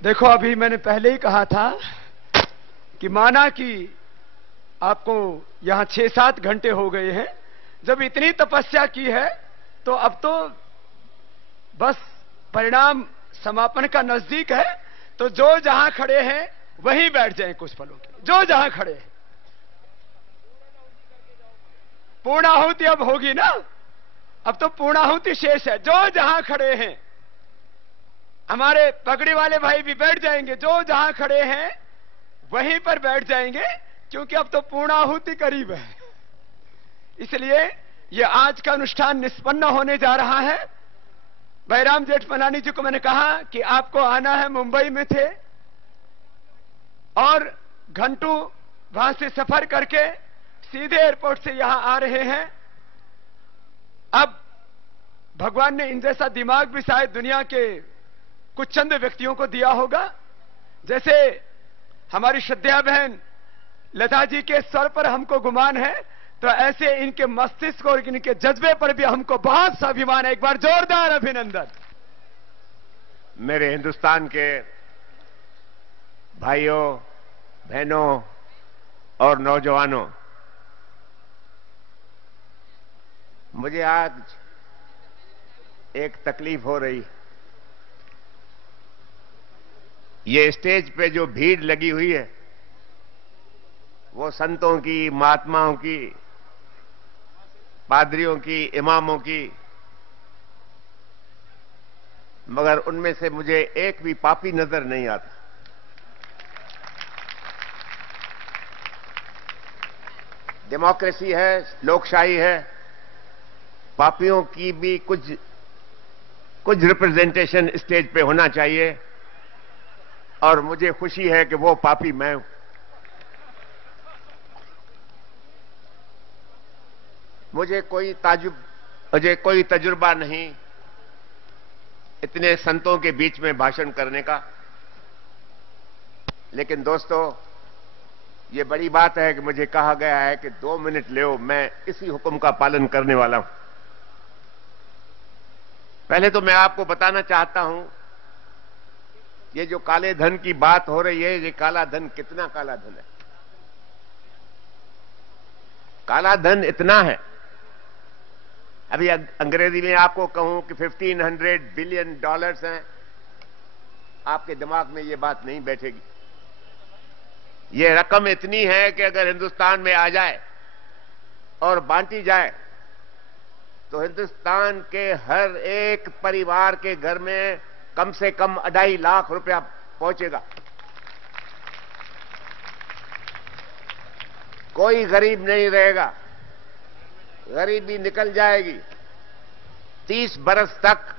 देखो, अभी मैंने पहले ही कहा था कि माना कि आपको यहां 6-7 घंटे हो गए हैं। जब इतनी तपस्या की है तो अब तो बस परिणाम समापन का नजदीक है। तो जो जहां खड़े हैं वहीं बैठ जाएं कुछ पलों के लिए। जो जहां खड़े हैं, पूर्णाहुति अब होगी ना। अब तो पूर्णाहुति शेष है। जो जहां खड़े हैं, हमारे पगड़ी वाले भाई भी बैठ जाएंगे। जो जहां खड़े हैं वहीं पर बैठ जाएंगे, क्योंकि अब तो पूर्णाहुति करीब है। इसलिए ये आज का अनुष्ठान निष्पन्न होने जा रहा है। बैराम जेठमलानी जी को मैंने कहा कि आपको आना है, मुंबई में थे और घंटों वहां से सफर करके सीधे एयरपोर्ट से यहां आ रहे हैं। अब भगवान ने इन जैसा दिमाग भी शायद दुनिया के कुछ चंद व्यक्तियों को दिया होगा। जैसे हमारी श्रद्धा बहन लता जी के स्वर पर हमको गुमान है, तो ऐसे इनके मस्तिष्क और इनके जज्बे पर भी हमको बहुत सा अभिमान है। एक बार जोरदार अभिनंदन। मेरे हिंदुस्तान के भाइयों, बहनों और नौजवानों, मुझे आज एक तकलीफ हो रही। ये स्टेज पे जो भीड़ लगी हुई है वो संतों की, महात्माओं की, पादरियों की, इमामों की, मगर उनमें से मुझे एक भी पापी नजर नहीं आता। डेमोक्रेसी है, लोकशाही है, पापियों की भी कुछ रिप्रेजेंटेशन स्टेज पे होना चाहिए। और मुझे खुशी है कि वो पापी मैं हूं। मुझे कोई तजुर्बा नहीं इतने संतों के बीच में भाषण करने का। लेकिन दोस्तों, ये बड़ी बात है कि मुझे कहा गया है कि 2 मिनट ले, मैं इसी हुक्म का पालन करने वाला हूं। पहले तो मैं आपको बताना चाहता हूं, ये जो काले धन की बात हो रही है, ये काला धन कितना काला धन है। काला धन इतना है, अभी अंग्रेजी में आपको कहूं कि $1500 बिलियन हैं, आपके दिमाग में ये बात नहीं बैठेगी। ये रकम इतनी है कि अगर हिंदुस्तान में आ जाए और बांटी जाए तो हिंदुस्तान के हर एक परिवार के घर में कम से कम 2.5 लाख रुपया पहुंचेगा। कोई गरीब नहीं रहेगा, गरीबी निकल जाएगी। 30 बरस तक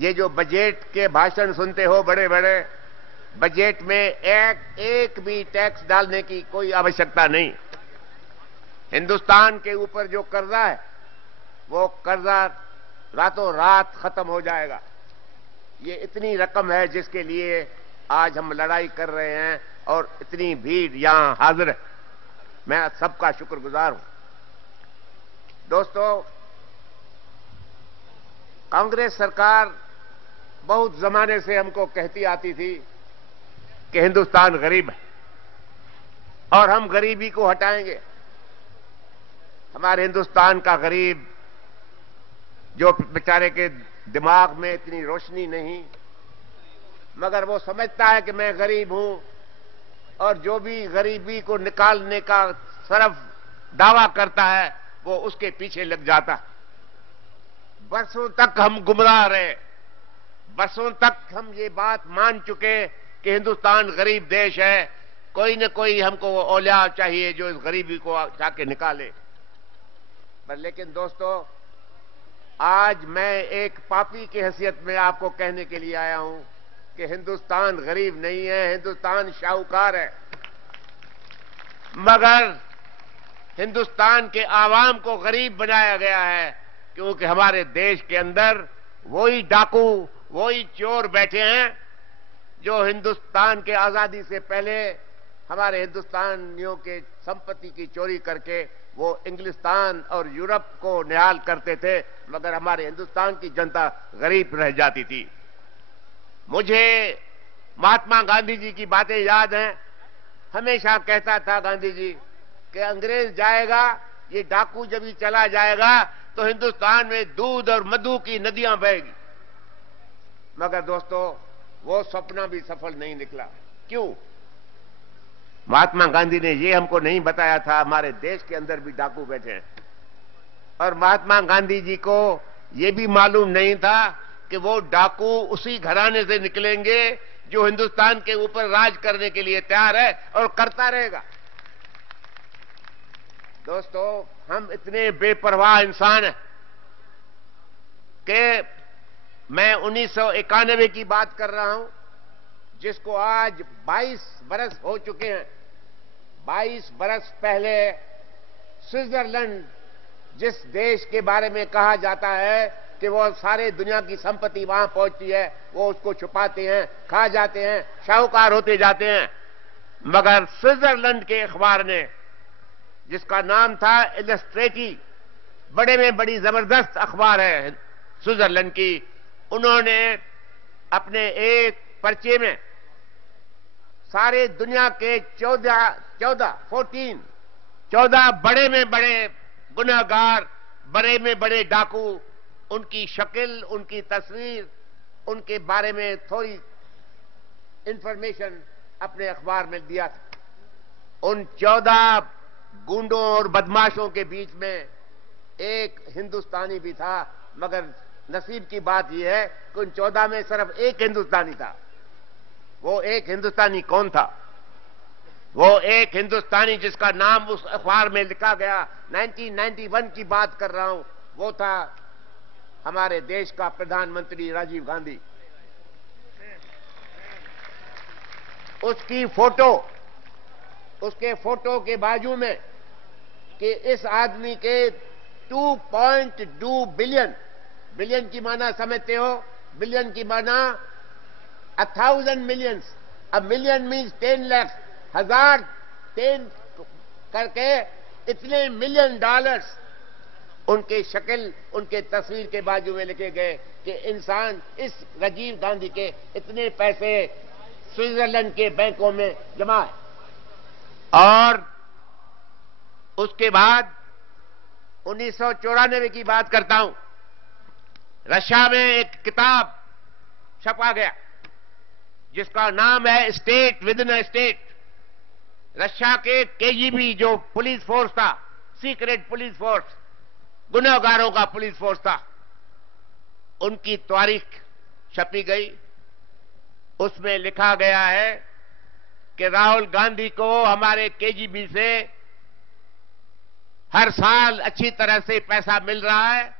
ये जो बजट के भाषण सुनते हो बड़े बड़े, बजट में एक भी टैक्स डालने की कोई आवश्यकता नहीं। हिंदुस्तान के ऊपर जो कर्जा है वो कर्जा रातों रात खत्म हो जाएगा। ये इतनी रकम है जिसके लिए आज हम लड़ाई कर रहे हैं और इतनी भीड़ यहां हाजिर है। मैं सबका शुक्रगुजार हूं। दोस्तों, कांग्रेस सरकार बहुत जमाने से हमको कहती आती थी कि हिंदुस्तान गरीब है और हम गरीबी को हटाएंगे। हमारे हिंदुस्तान का गरीब, जो बेचारे के दिमाग में इतनी रोशनी नहीं, मगर वो समझता है कि मैं गरीब हूं, और जो भी गरीबी को निकालने का सिर्फ दावा करता है वो उसके पीछे लग जाता। बरसों तक हम गुमराह रहे, बरसों तक हम ये बात मान चुके कि हिंदुस्तान गरीब देश है। कोई न कोई हमको वो औलिया चाहिए जो इस गरीबी को जाके निकाले। पर लेकिन दोस्तों, आज मैं एक पापी की हैसियत में आपको कहने के लिए आया हूं कि हिंदुस्तान गरीब नहीं है, हिंदुस्तान शाहूकार है। मगर हिंदुस्तान के आवाम को गरीब बनाया गया है, क्योंकि हमारे देश के अंदर वही डाकू, वही चोर बैठे हैं जो हिंदुस्तान के आजादी से पहले हमारे हिंदुस्तानियों के संपत्ति की चोरी करके वो इंग्लिस्तान और यूरोप को निहाल करते थे, मगर हमारे हिंदुस्तान की जनता गरीब रह जाती थी। मुझे महात्मा गांधी जी की बातें याद हैं। हमेशा कहता था गांधी जी कि अंग्रेज जाएगा, ये डाकू जब ही चला जाएगा तो हिंदुस्तान में दूध और मधु की नदियां बहेगी। मगर दोस्तों, वो सपना भी सफल नहीं निकला। क्यों? महात्मा गांधी ने ये हमको नहीं बताया था हमारे देश के अंदर भी डाकू बैठे हैं, और महात्मा गांधी जी को ये भी मालूम नहीं था कि वो डाकू उसी घराने से निकलेंगे जो हिंदुस्तान के ऊपर राज करने के लिए तैयार है और करता रहेगा। दोस्तों, हम इतने बेपरवाह इंसान हैं कि मैं 1991 की बात कर रहा हूं, जिसको आज 22 बरस हो चुके हैं। 22 बरस पहले स्विट्जरलैंड, जिस देश के बारे में कहा जाता है कि वो सारे दुनिया की संपत्ति वहां पहुंचती है, वो उसको छुपाते हैं, खा जाते हैं, शाहूकार होते जाते हैं। मगर स्विट्जरलैंड के अखबार ने, जिसका नाम था इलस्ट्रेटी, बड़े में बड़ी जबरदस्त अखबार है स्विट्जरलैंड की, उन्होंने अपने एक पर्चे में सारे दुनिया के 14 बड़े में बड़े गुनहगार, बड़े में बड़े डाकू, उनकी शक्ल, उनकी तस्वीर, उनके बारे में थोड़ी इंफॉर्मेशन अपने अखबार में दिया था। उन 14 गुंडों और बदमाशों के बीच में एक हिंदुस्तानी भी था। मगर नसीब की बात यह है कि उन 14 में सिर्फ एक हिंदुस्तानी था। वो एक हिंदुस्तानी कौन था? वो एक हिंदुस्तानी जिसका नाम उस अखबार में लिखा गया, 1991 की बात कर रहा हूं, वो था हमारे देश का प्रधानमंत्री राजीव गांधी। उसकी फोटो, उसके फोटो के बाजू में कि इस आदमी के 2.2 बिलियन, बिलियन की माना समझते हो? बिलियन की माना 1000 मिलियंस। अब मिलियन मीन्स 10 लाख, 1000 10 करके इतने $1 मिलियन उनके शक्ल, उनके तस्वीर के बाजू में लिखे गए कि इंसान, इस राजीव गांधी के इतने पैसे स्विट्जरलैंड के बैंकों में जमा है। और उसके बाद 1994 की बात करता हूं, रशिया में एक किताब छपा गया जिसका नाम है state with in a state. Russia के केजीबी जो पुलिस फोर्स था, सीक्रेट पुलिस फोर्स, गुनहगारों का पुलिस फोर्स था, उनकी तारीख छपी गई। उसमें लिखा गया है कि राहुल गांधी को हमारे केजीबी से हर साल अच्छी तरह से पैसा मिल रहा है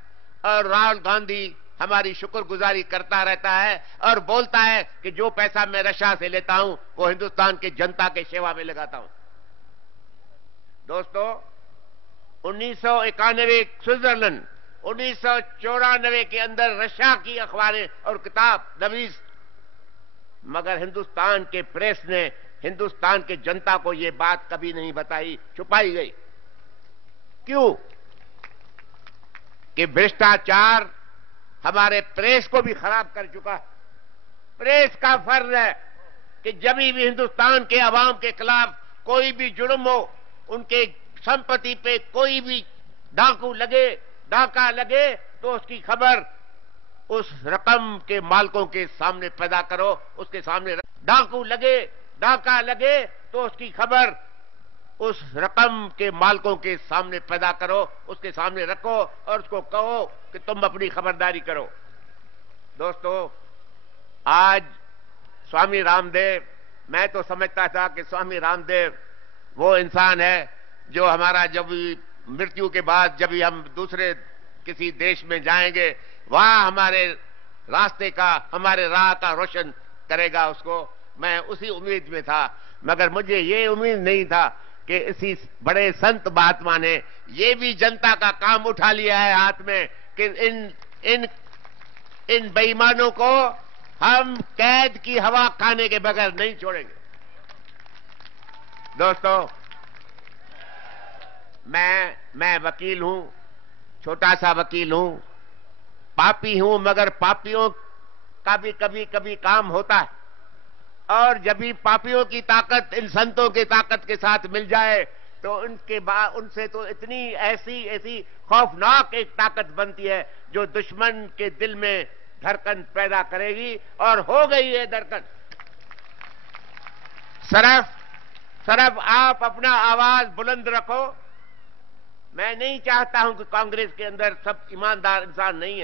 और राहुल गांधी हमारी शुक्रगुजारी करता रहता है और बोलता है कि जो पैसा मैं रशिया से लेता हूं वो हिंदुस्तान की जनता के सेवा में लगाता हूं। दोस्तों, 1991 स्विट्जरलैंड, 1994 के अंदर रशिया की अखबारें और किताब नवीस, मगर हिंदुस्तान के प्रेस ने हिंदुस्तान के जनता को यह बात कभी नहीं बताई, छुपाई गई। क्यों? कि भ्रष्टाचार हमारे प्रेस को भी खराब कर चुका है। प्रेस का फर्ज है कि जब भी हिंदुस्तान के अवाम के खिलाफ कोई भी जुर्म हो, उनके संपत्ति पे कोई भी डाका लगे तो उसकी खबर उस रकम के मालिकों के सामने पैदा करो, उसके सामने डाका लगे तो उसकी खबर उस रकम के मालिकों के सामने पैदा करो, उसके सामने रखो और उसको कहो कि तुम अपनी खबरदारी करो। दोस्तों, आज स्वामी रामदेव, मैं तो समझता था कि स्वामी रामदेव वो इंसान है जो हमारा जब मृत्यु के बाद जब भी हम दूसरे किसी देश में जाएंगे, वहां हमारे रास्ते का, हमारे राह का रोशन करेगा। उसको मैं उसी उम्मीद में था, मगर मुझे ये उम्मीद नहीं था कि इसी बड़े संत महात्मा ने ये भी जनता का काम उठा लिया है हाथ में कि इन बेईमानों को हम कैद की हवा खाने के बगैर नहीं छोड़ेंगे। दोस्तों, मैं वकील हूं, छोटा सा वकील हूं, पापी हूं, मगर पापियों का भी कभी कभी काम होता है। और जब भी पापियों की ताकत इन संतों की ताकत के साथ मिल जाए तो उनके बाद उनसे तो इतनी ऐसी खौफनाक एक ताकत बनती है जो दुश्मन के दिल में धड़कन पैदा करेगी, और हो गई है धड़कन। सरफ आप अपना आवाज बुलंद रखो। मैं नहीं चाहता हूं कि कांग्रेस के अंदर सब ईमानदार इंसान नहीं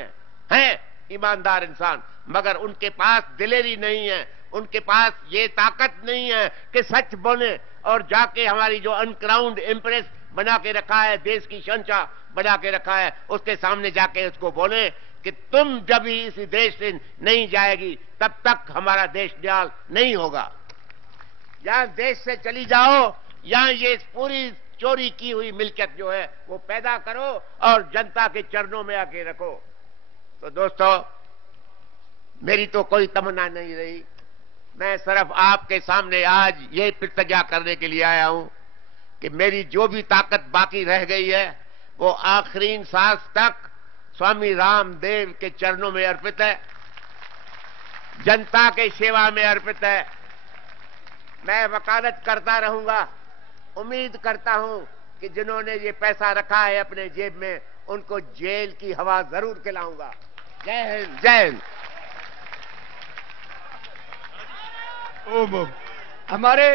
हैं ईमानदार इंसान, मगर उनके पास दिलेरी नहीं है, उनके पास ये ताकत नहीं है कि सच बोले और जाके हमारी जो अनक्राउंड एम्प्रेस बना के रखा है, देश की शहंशाह बना के रखा है, उसके सामने जाके उसको बोले कि तुम जब भी इस देश से नहीं जाएगी तब तक हमारा देश न्याल नहीं होगा। या देश से चली जाओ या ये पूरी चोरी की हुई मिल्कियत जो है वो पैदा करो और जनता के चरणों में आके रखो। तो दोस्तों, मेरी तो कोई तमन्ना नहीं रही। मैं सिर्फ आपके सामने आज ये प्रतिज्ञा करने के लिए आया हूं कि मेरी जो भी ताकत बाकी रह गई है वो आखिरी सांस तक स्वामी रामदेव के चरणों में अर्पित है, जनता के सेवा में अर्पित है। मैं वकालत करता रहूंगा। उम्मीद करता हूं कि जिन्होंने ये पैसा रखा है अपने जेब में उनको जेल की हवा जरूर खिलाऊंगा। जय हिंद, जय हिंद। हमारे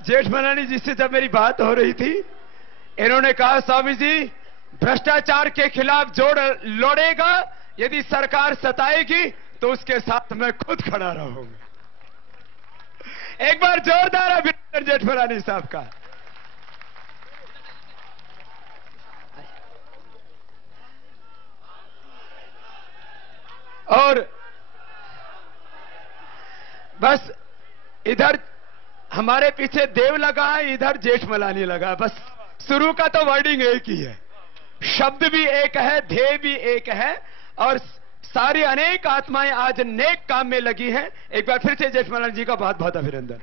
जेठमलानी जी से जब मेरी बात हो रही थी, इन्होंने कहा स्वामी जी भ्रष्टाचार के खिलाफ जोड़ लड़ेगा, यदि सरकार सताएगी तो उसके साथ मैं खुद खड़ा रहूंगा। एक बार जोरदार अभिनंदन जेठमलानी साहब का। और बस इधर हमारे पीछे देव लगा है, इधर जेठमलानी लगा। बस शुरू का तो वर्डिंग एक ही है, शब्द भी एक है, ध्येय भी एक है, और सारी अनेक आत्माएं आज नेक काम में लगी हैं। एक बार फिर से जेठमलानी जी का बहुत बहुत अभिनंदन।